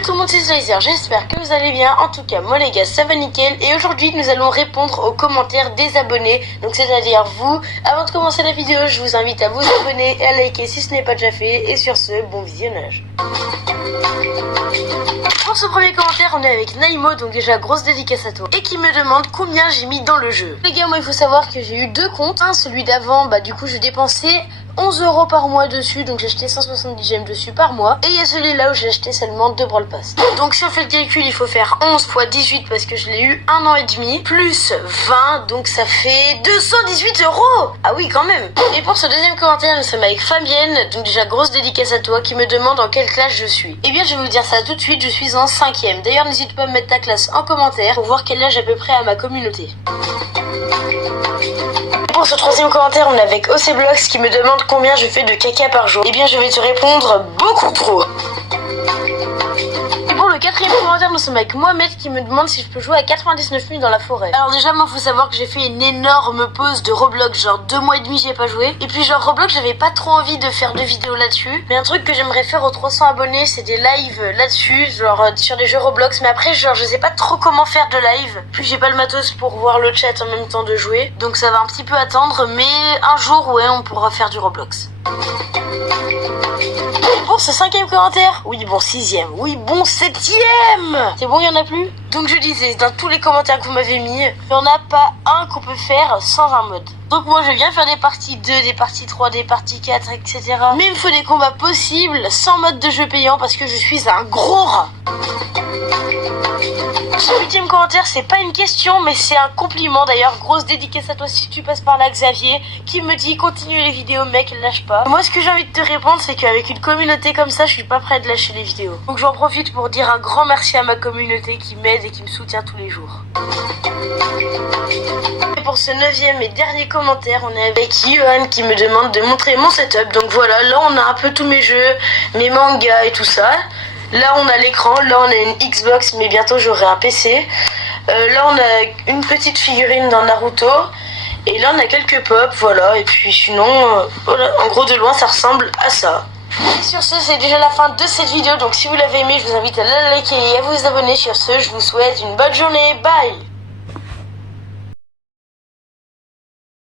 Salut tout le monde, c'est Slicer, j'espère que vous allez bien. En tout cas, moi les gars, ça va nickel. Et aujourd'hui, nous allons répondre aux commentaires des abonnés. Donc c'est-à-dire vous. Avant de commencer la vidéo, je vous invite à vous abonner et à liker si ce n'est pas déjà fait. Et sur ce, bon visionnage. Pour ce premier commentaire, on est avec Naimo, donc déjà grosse dédicace à toi. Et qui me demande combien j'ai mis dans le jeu. Les gars, moi il faut savoir que j'ai eu deux comptes. Un, celui d'avant, du coup je dépensais 11 € par mois dessus, donc j'ai acheté 170 gemmes dessus par mois. Et il y a celui-là où j'ai acheté seulement 2 Brawl Pass. Donc si on fait le calcul, il faut faire 11 x 18 parce que je l'ai eu 1 an et demi, plus 20, donc ça fait 218 €. Ah oui, quand même. Et pour ce deuxième commentaire, nous sommes avec Fabienne, donc déjà grosse dédicace à toi, qui me demande en quelle classe je suis. Eh bien je vais vous dire ça tout de suite, je suis en 5ème. D'ailleurs n'hésite pas à me mettre ta classe en commentaire pour voir quel âge à peu près à ma communauté. Pour ce troisième commentaire, on est avec OCBlox qui me demande combien je fais de caca par jour. Eh bien, je vais te répondre beaucoup trop. Et pour le quatrième commentaire, nous sommes avec Mohamed qui me demande si je peux jouer à 99 nuits dans la forêt. Alors déjà, moi, faut savoir que j'ai fait une énorme pause de Roblox, genre 2 mois et demi, j'ai pas joué. Et puis genre Roblox, j'avais pas trop envie de faire de vidéos là-dessus. Mais un truc que j'aimerais faire aux 300 abonnés, c'est des lives là-dessus, genre sur des jeux Roblox. Mais après, genre, je sais pas trop comment faire de live. Puis j'ai pas le matos pour voir le chat en même temps de jouer. Donc ça va un petit peu attendre, mais un jour, ouais, on pourra faire du Roblox. Pour ce cinquième commentaire, oui bon 6ème, oui bon 7ème. C'est bon, il y en a plus. Donc je disais, dans tous les commentaires que vous m'avez mis, il n'y en a pas un qu'on peut faire sans un mode. Donc moi je viens faire des parties 2, des parties 3, des parties 4, etc. Mais il me faut des combats possibles sans mode de jeu payant parce que je suis un gros rat. Ce 8ème commentaire, c'est pas une question, mais c'est un compliment. D'ailleurs, grosse dédicace à toi si tu passes par là, Xavier, qui me dit continue les vidéos, mec, lâche pas. Moi, ce que j'ai envie de te répondre, c'est qu'avec une communauté comme ça, je suis pas prêt de lâcher les vidéos. Donc j'en profite pour dire un grand merci à ma communauté qui m'aide et qui me soutient tous les jours. Et pour ce 9ème et dernier commentaire, on est avec Johan qui me demande de montrer mon setup. Donc voilà, là on a un peu tous mes jeux, mes mangas et tout ça. Là on a l'écran, là on a une Xbox, mais bientôt j'aurai un PC. Là on a une petite figurine dans Naruto. Et là on a quelques pops, voilà. Et puis sinon, voilà, en gros de loin ça ressemble à ça. Et sur ce, c'est déjà la fin de cette vidéo. Donc si vous l'avez aimé, je vous invite à la liker et à vous abonner. Sur ce, je vous souhaite une bonne journée. Bye.